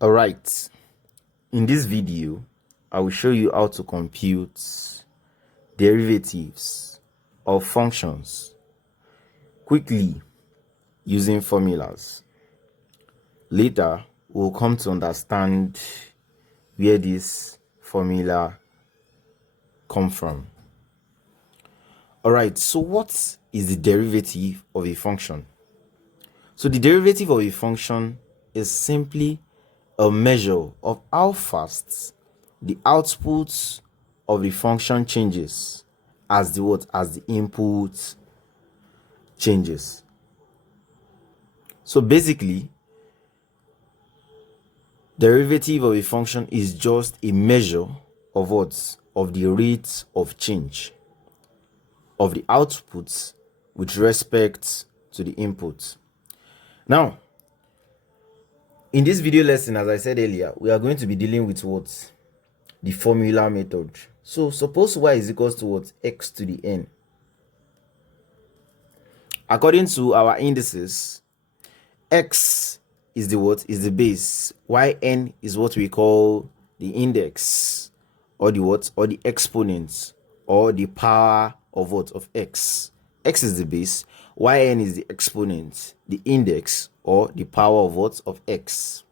All right, in this video I will show you how to compute derivatives of functions quickly using formulas. Later we'll come to understand where this formula come from. All right, so what is the derivative of a function? So the derivative of a function is simply a measure of how fast the output of the function changes as the input changes. So basically, derivative of a function is just a measure of the rate of change of the output with respect to the input. Now, in this video lesson, as I said earlier, we are going to be dealing with the formula method. So suppose y is equals to x to the n. According to our indices, x is the base, yn is what we call the index, or the exponent, or the power of x. X is the base, yn is the exponent, the index, or the power of x.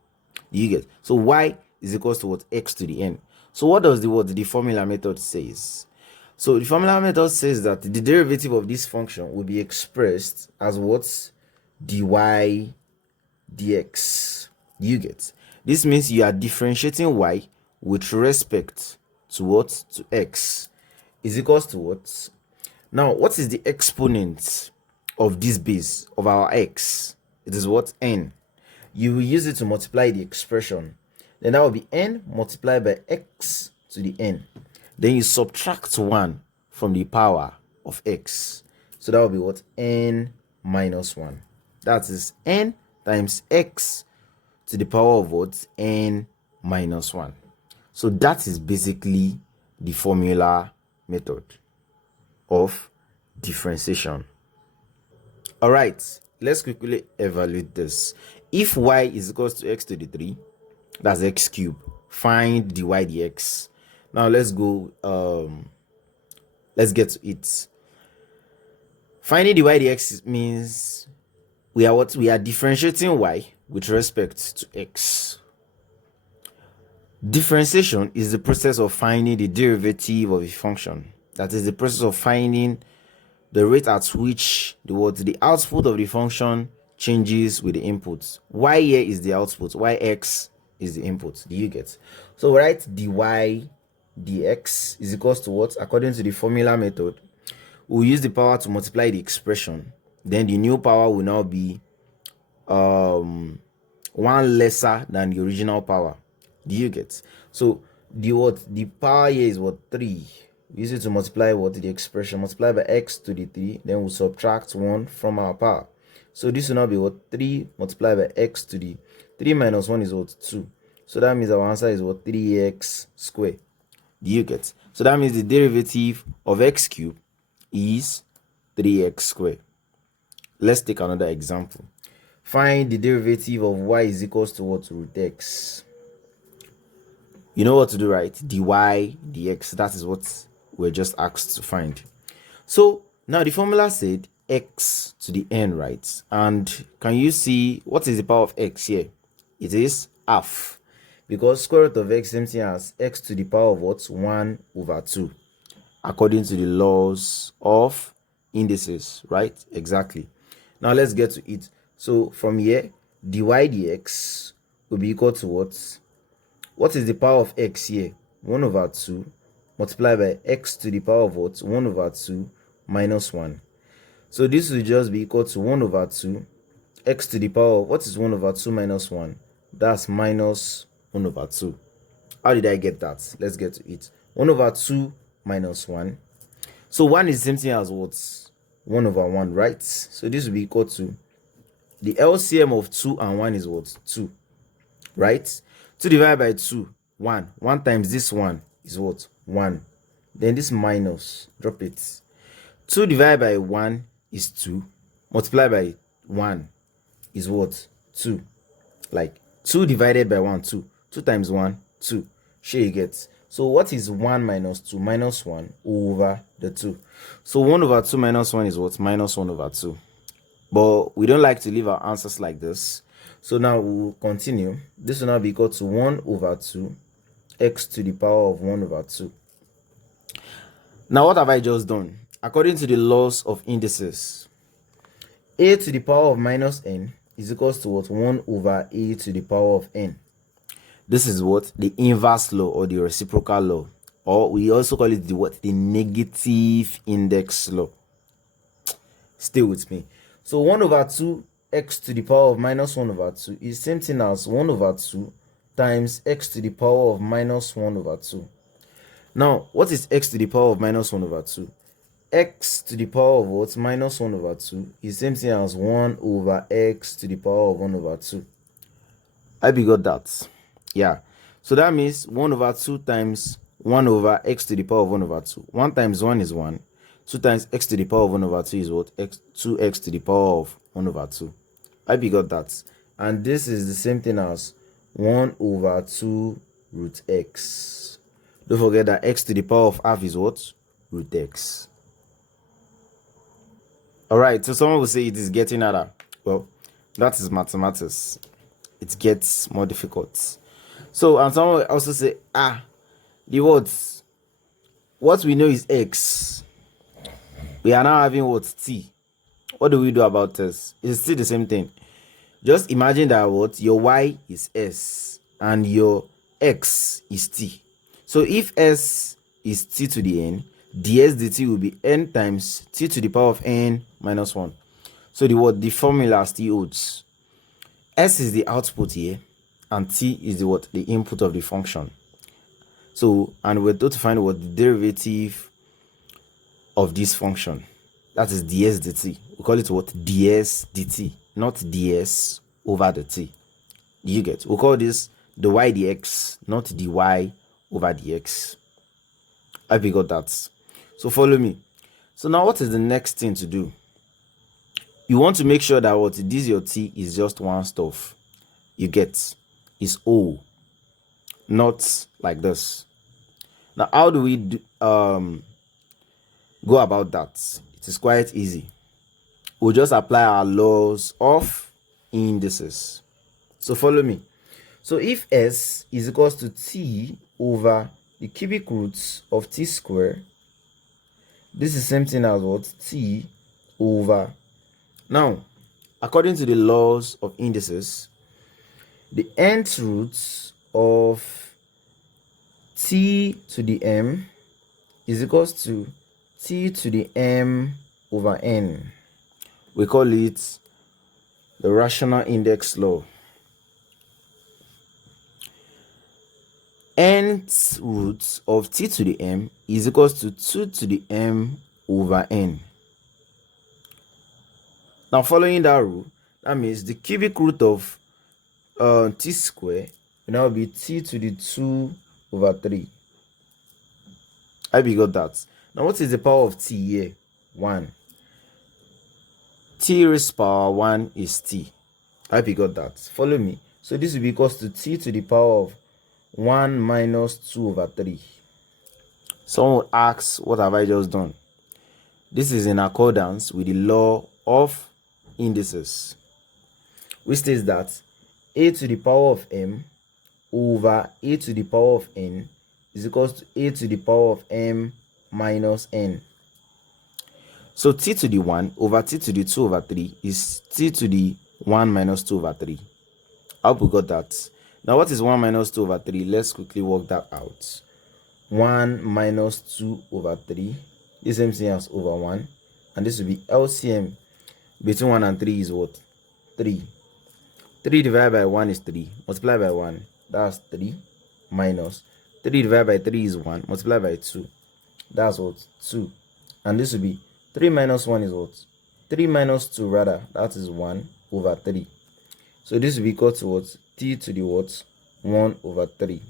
You get? So y is equals to x to the n. So what does the formula method says? So the formula method says that the derivative of this function will be expressed as dy dx. You get? This means you are differentiating y with respect to to x is equals to what? Now, what is the exponent of this base of our x? It is n. You will use it to multiply the expression. Then that will be n multiplied by x to the n. Then you subtract 1 from the power of x. So that will be n minus 1. That is n times x to the power of n minus 1. So that is basically the formula method of differentiation. All right, let's quickly evaluate this. If y is equals to x to the 3, that's x cubed, find dy dx. Now let's go, let's get to it. Finding dy dx means we are differentiating y with respect to x. Differentiation is the process of finding the derivative of a function. That is the process of finding the rate at which the output of the function changes with the inputs. Y here is the output, yx is the input. Do you get? So we write dy dx is equals to what? According to the formula method, we'll use the power to multiply the expression. Then the new power will now be 1 lesser than the original power. Do you get? So the power here is 3. We use it to multiply the expression, multiply by x to the 3, then we'll subtract 1 from our power. So this will now be 3 multiplied by x to the 3 minus 1 is 2. So that means our answer is 3x squared. Do you get? So that means the derivative of x cubed is 3x squared. Let's take another example. Find the derivative of y is equals to root x. You know what to do, right? Dy dx. That is what we're just asked to find. So now the formula said x to the n, right? And can you see what is the power of x here? It is half, because square root of x same thing as x to the power of 1 over 2, according to the laws of indices, right? Exactly. Now let's get to it. So from here, dy dx will be equal to what is the power of x here? 1 over 2 multiplied by x to the power of 1 over 2 minus 1. So this will just be equal to 1 over 2 x to the power of, what is 1 over 2 minus 1? That's minus 1 over 2. How did I get that? Let's get to it. 1 over 2 minus 1. So 1 is the same thing as 1 over 1, right? So this will be equal to the LCM of 2 and 1 is 2, right? 2 divided by 2, 1. 1 times this 1 is 1. Then this minus, drop it. 2 divided by 1 is 2. Multiplied by 1 is 2. Like 2 divided by 1, 2. 2 times 1, 2. Sure you get. So what is 1 minus 2? Minus 1 over the 2. So 1 over 2 minus 1 is what? Minus 1 over 2. But we don't like to leave our answers like this. So now we'll continue. This will now be equal to 1 over 2 x to the power of 1 over 2. Now what have I just done? According to the laws of indices, a to the power of minus n is equals to what? 1 over a to the power of n. This is what? The inverse law or the reciprocal law. Or we also call it the what? The negative index law. Stay with me. So 1 over 2 x to the power of minus 1 over 2 is same thing as 1 over 2 times x to the power of minus 1 over 2. Now, what is x to the power of minus 1 over 2? X to the power of what? Minus 1 over 2 is same thing as 1 over x to the power of 1 over 2. I got that. Yeah. So that means 1 over 2 times 1 over x to the power of 1 over 2. 1 times 1 is 1. 2 times x to the power of 1 over 2 is what? 2x to the power of 1 over 2. I got that. And this is the same thing as 1 over 2 root x. Don't forget that x to the power of half is what? Root x. Alright, so someone will say it is getting harder. Well, that is mathematics. It gets more difficult. So, and someone will also say, the words. What we know is x. We are now having what? T. What do we do about this? It's still the same thing. Just imagine that what? Your y is s and your x is t. So if s is t to the n, ds dt will be n times t to the power of n minus 1. So the formula still holds. S is the output here, and t is the input of the function. So, and we're told to find what the derivative of this function. That is ds dt. We call it what? ds dt, not ds over the t. You get? We call this the y dx, not the y over dx. I got that. So follow me. So now what is the next thing to do? You want to make sure that what this your t is just one stuff. You get is O, not like this. Now how do we go about that? It is quite easy. We'll just apply our laws of indices. So follow me. So if s is equals to t over the cubic roots of t square, this is same thing as what? T over. Now, according to the laws of indices, the nth roots of t to the m is equals to t to the m over n. We call it the rational index law. Nth roots of t to the m is equals to 2 to the m over n. Now, following that rule, that means the cubic root of t square will now be t to the 2 over 3. I got that. Now, what is the power of t here? 1. T raised power 1 is t. I got that. Follow me. So this will be equals to t to the power of 1 minus 2 over 3. Someone would ask, what have I just done? This is in accordance with the law of indices, which states that a to the power of m over a to the power of n is equals to a to the power of m minus n. So t to the 1 over t to the 2 over 3 is t to the 1 minus 2 over 3. I hope we got that. Now, what is 1 minus 2 over 3? Let's quickly work that out. 1 minus 2 over 3. This same thing as over 1. And this will be LCM between 1 and 3 is what? 3. 3 divided by 1 is 3. Multiply by 1. That's 3. Minus 3 divided by 3 is 1. Multiply by 2. That's what? 2. And this will be 3 minus 1 is what? 3 minus 2 rather. That is 1 over 3. So this will be equal to what? T to the what? 1 over 3.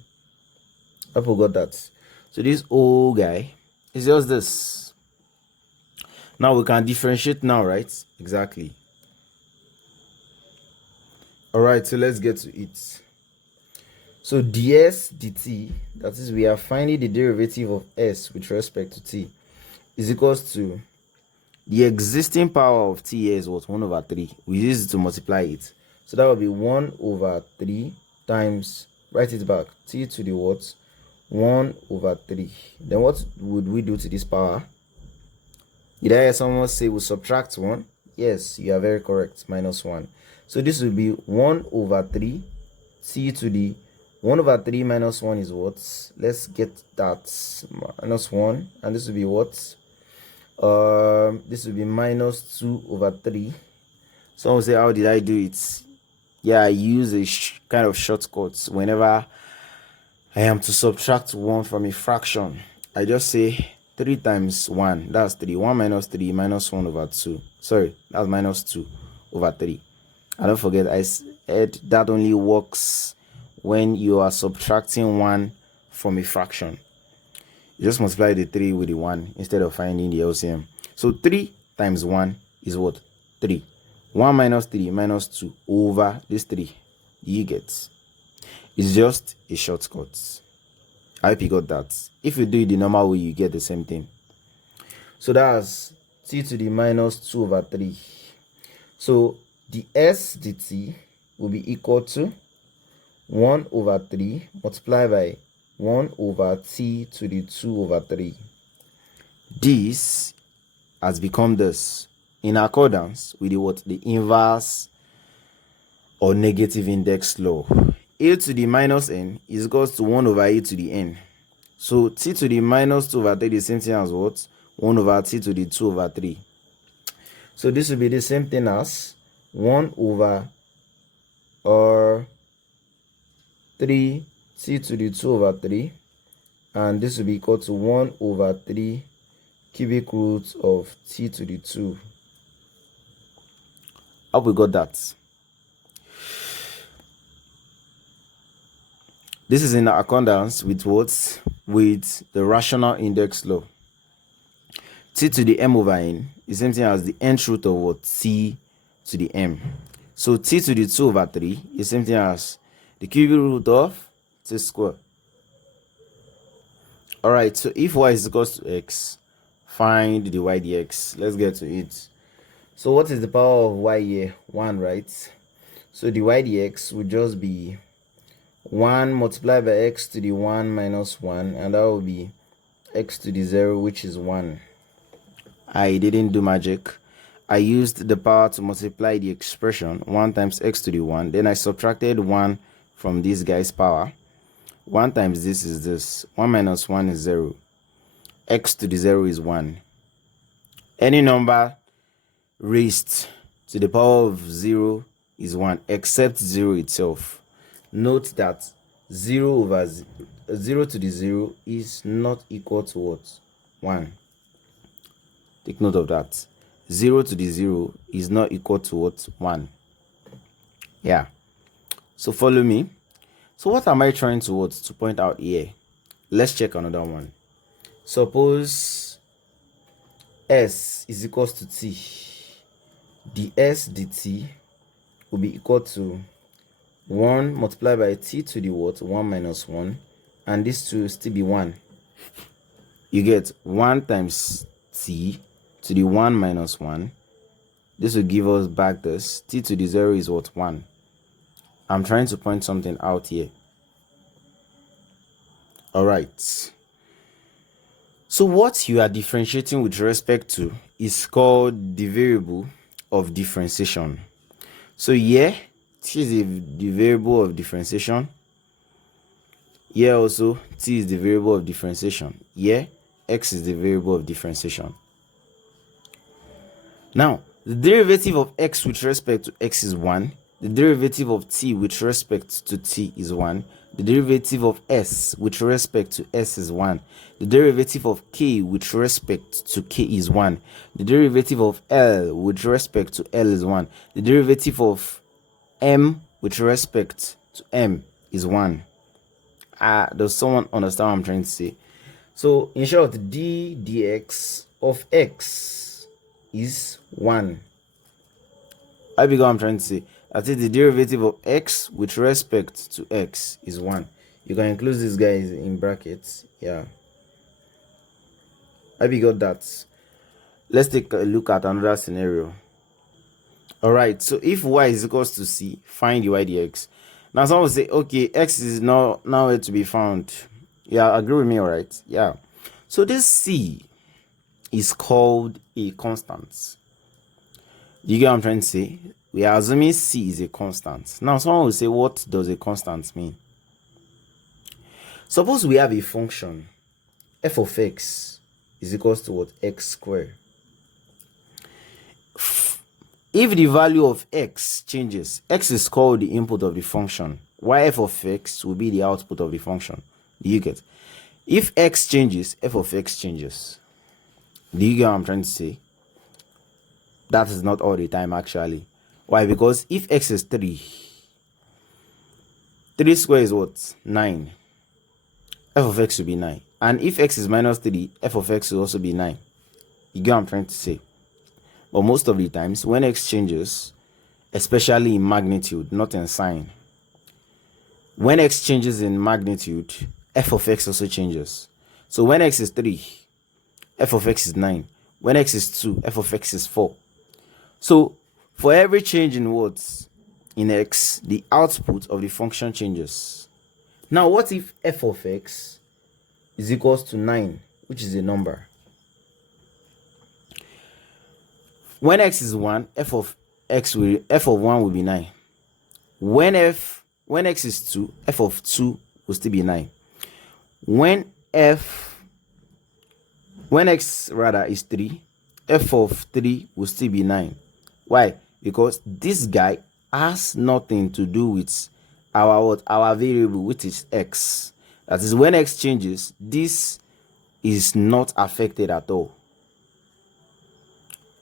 I forgot that. So this O guy is just this. Now we can differentiate now, right? Exactly. All right, so let's get to it. So ds dt, that is, we are finding the derivative of s with respect to t, is equals to the existing power of t here is what? 1 over 3. We use it to multiply it. So that will be 1 over 3 times, write it back, t to the what? 1 over 3. Then what would we do to this power? Did I hear someone say we subtract 1? Yes, you are very correct. Minus 1. So this will be 1 over 3 t to the 1 over 3 minus 1 is what? Let's get that. Minus 1. And this will be what? This will be minus 2 over 3. Someone will say, how did I do it? Yeah, I use a kind of shortcuts whenever I am to subtract 1 from a fraction. I just say 3 times 1, that's 3. 1 minus 3 minus 1 over 2. Sorry, that's minus 2 over 3. And don't forget, I said that only works when you are subtracting 1 from a fraction. You just multiply the 3 with the 1 instead of finding the LCM. So 3 times 1 is what? 3. 1 minus 3 minus 2 over this 3. You get. It's just a shortcut. I hope you got that. If you do it the normal way, you get the same thing. So that's t to the minus 2 over 3. So the s dt will be equal to 1 over 3 multiplied by 1 over t to the 2 over 3. This has become this in accordance with the what? The inverse or negative index law. A to the minus n is equals to 1 over a to the n. So t to the minus 2 over 3 is the same thing as what? 1 over t to the 2 over 3. So this will be the same thing as 1 over 3 t to the 2 over 3, and this will be equal to 1 over 3 cubic roots of t to the 2. Hope we got that. This is in accordance with what? With the rational index law. T to the m over n is the same thing as the nth root of what? T to the m. So t to the 2 over 3 is the same thing as the cubic root of t squared. Alright, so if y is equals to x, find the y dx. Let's get to it. So what is the power of y here? 1, right? So the y dx would just be 1 multiplied by x to the 1 minus 1, and that will be x to the 0, which is 1. I didn't do magic. I used the power to multiply the expression 1 times x to the 1. Then I subtracted 1 from this guy's power. 1 times this is this. 1 minus 1 is 0. X to the 0 is 1. Any number raised to the power of 0 is 1, except 0 itself. Note that 0 over 0 to the 0 is not equal to what? 1. Take note of that. 0 to the 0 is not equal to what? 1. Yeah. So follow me. So what am I trying to point out here? Let's check another one. Suppose s is equals to t. The s dt will be equal to 1 multiplied by t to the what? 1 minus 1. And this will still be 1. You get 1 times t to the 1 minus 1. This will give us back this. T to the 0 is what? 1. I'm trying to point something out here. Alright. So what you are differentiating with respect to is called the variable of differentiation. So here, t is the variable of differentiation. Here also, t is the variable of differentiation. Here, x is the variable of differentiation. Now, the derivative of x with respect to x is 1. The derivative of t with respect to t is 1. The derivative of s with respect to s is 1. The derivative of k with respect to k is 1. The derivative of l with respect to l is 1. The derivative of m with respect to m is 1. Does someone understand what I'm trying to say? So, in short, d dx of x is 1. I believe what I'm trying to say. That is, the derivative of x with respect to x is 1. You can include these guys in brackets. Yeah, I you got that. Let's take a look at another scenario. All right, so if y is equals to c, find the y dx. Now someone will say, okay, x is not nowhere to be found. Yeah, agree with me, all right? Yeah. So this c is called a constant. Do you get what I'm trying to say? We are assuming c is a constant. Now someone will say, what does a constant mean? Suppose we have a function f of x is equals to what? X squared. If the value of x changes, x is called the input of the function, while f of x will be the output of the function. Do you get? If x changes, f of x changes. Do you get what I'm trying to say? That is not all the time actually. Why? Because if x is 3, 3 squared is what? 9. F of x will be 9. And if x is minus 3, f of x will also be 9. You get what I'm trying to say? But most of the times, when x changes, especially in magnitude, not in sign, when x changes in magnitude, f of x also changes. So when x is 3, f of x is 9. When x is 2, f of x is 4. So for every change in words in x, the output of the function changes. Now, what if f of x is equals to 9, which is a number? When x is 1, f of 1 will be 9. When x is 2, f of 2 will still be 9. When x rather is 3, f of 3 will still be 9. Why? Because this guy has nothing to do with our variable, which is x. That is, when x changes, this is not affected at all.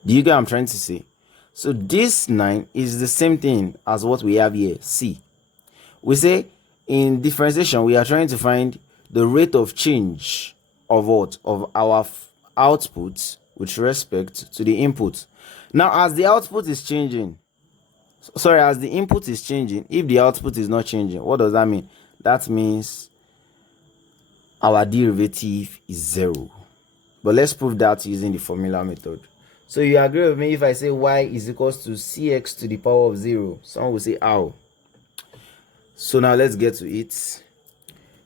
Do you get what I'm trying to say? So this 9 is the same thing as what we have here, c. We say in differentiation, we are trying to find the rate of change of what? Of our output with respect to the input. Now, as the output is changing, as the input is changing, if the output is not changing, what does that mean? That means our derivative is 0. But let's prove that using the formula method. So you agree with me if I say y is equals to cx to the power of 0? Someone will say how. So now let's get to it.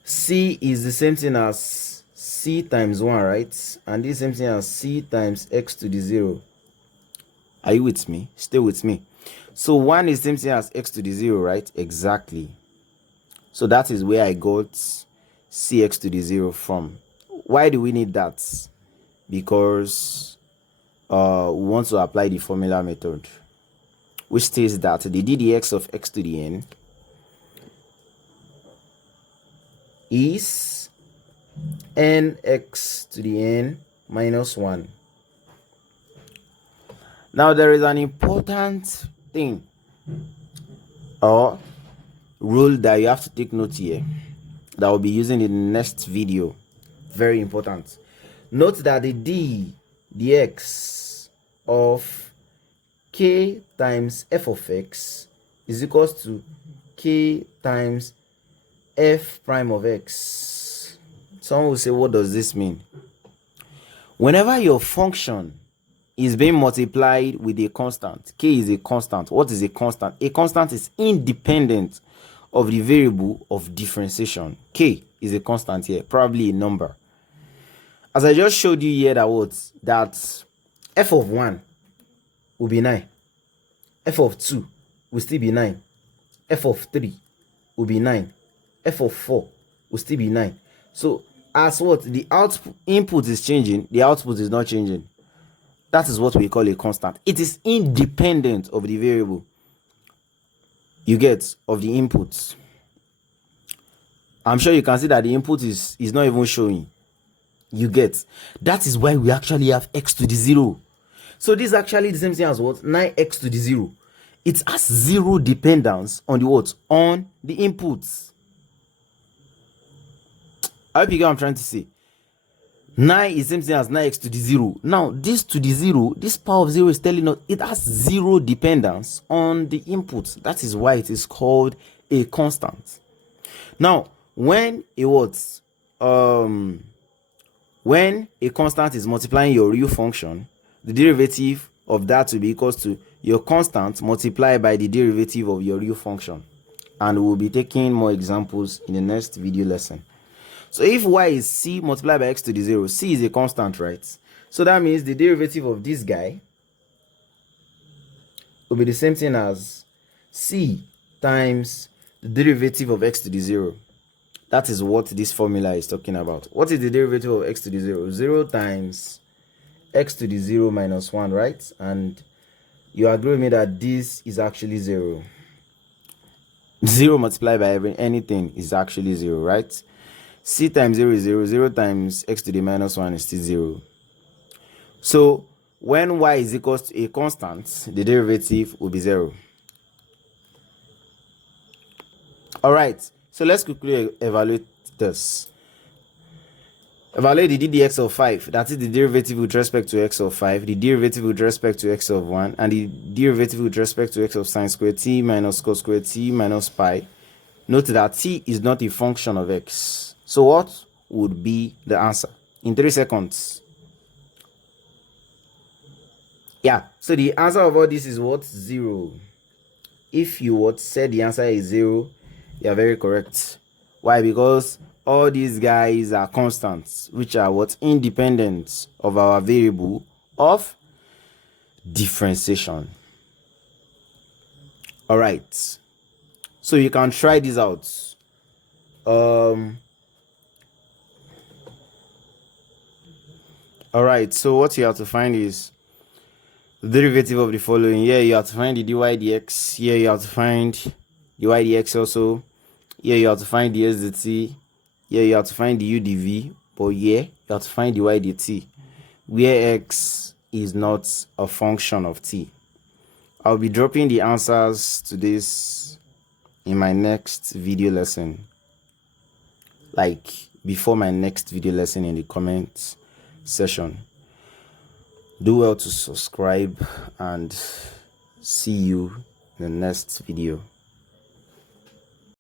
C is the same thing as c times 1, right? And this same thing as c times x to the 0. Are you with me? Stay with me. So 1 is the same thing as x to the 0, right? Exactly. So that is where I got cx to the 0 from. Why do we need that? Because we want to apply the formula method, which states that the ddx of x to the n is nx to the n minus 1. Now there is an important thing or rule that you have to take note here that I'll be using in the next video. Very important. Note that the dx of k times f of x is equals to k times f prime of x. Someone will say, what does this mean? Whenever your function is being multiplied with a constant, k is a constant. What is a constant? A constant is independent of the variable of differentiation. K is a constant here, probably a number. As I just showed you here, that f of 1 will be 9. F of 2 will still be 9. F of 3 will be 9. F of 4 will still be 9. So as what the input is changing, the output is not changing. That is what we call a constant. It is independent of the variable you get of the inputs. I'm sure you can see that the input is not even showing. You get? That is why we actually have x to the 0. So this is actually the same thing as what? 9x to the 0. It has 0 dependence on the what? On the inputs. I hope you get what I'm trying to say. 9 is the same thing as 9x to the 0. Now, this to the 0, this power of 0 is telling us it has 0 dependence on the inputs. That is why it is called a constant. Now, when a what when a constant is multiplying your real function, the derivative of that will be equals to your constant multiplied by the derivative of your real function. And we'll be taking more examples in the next video lesson. So if y is c multiplied by x to the 0, c is a constant, right? So that means the derivative of this guy will be the same thing as c times the derivative of x to the 0. That is what this formula is talking about. What is the derivative of x to the 0? 0 times x to the 0 minus 1, right? And you agree with me that this is actually 0. 0 multiplied by anything is actually 0, right? C times 0 is 0. 0 times x to the minus 1 is still 0. So when y is equals to a constant, the derivative will be 0. All right, so let's quickly evaluate this. Evaluate the ddx of 5, that is the derivative with respect to x of 5, the derivative with respect to x of 1, and the derivative with respect to x of sine squared t minus cos squared t minus pi. Note that t is not a function of x. So what would be the answer? In 3 seconds. Yeah, so the answer of all this is what? 0. If you would say the answer is 0, you are very correct. Why? Because all these guys are constants, which are what? Independent of our variable of differentiation. All right, so you can try this out. All right, so what you have to find is the derivative of the following. Here you have to find the dy dx. Here you have to find the y dx also. Here you have to find the s dt. Here you have to find the u dv. But here you have to find the y dt, where x is not a function of t. I'll be dropping the answers to this in my next video lesson, like before my next video lesson, in the comment section. Do well to subscribe and see you in the next video.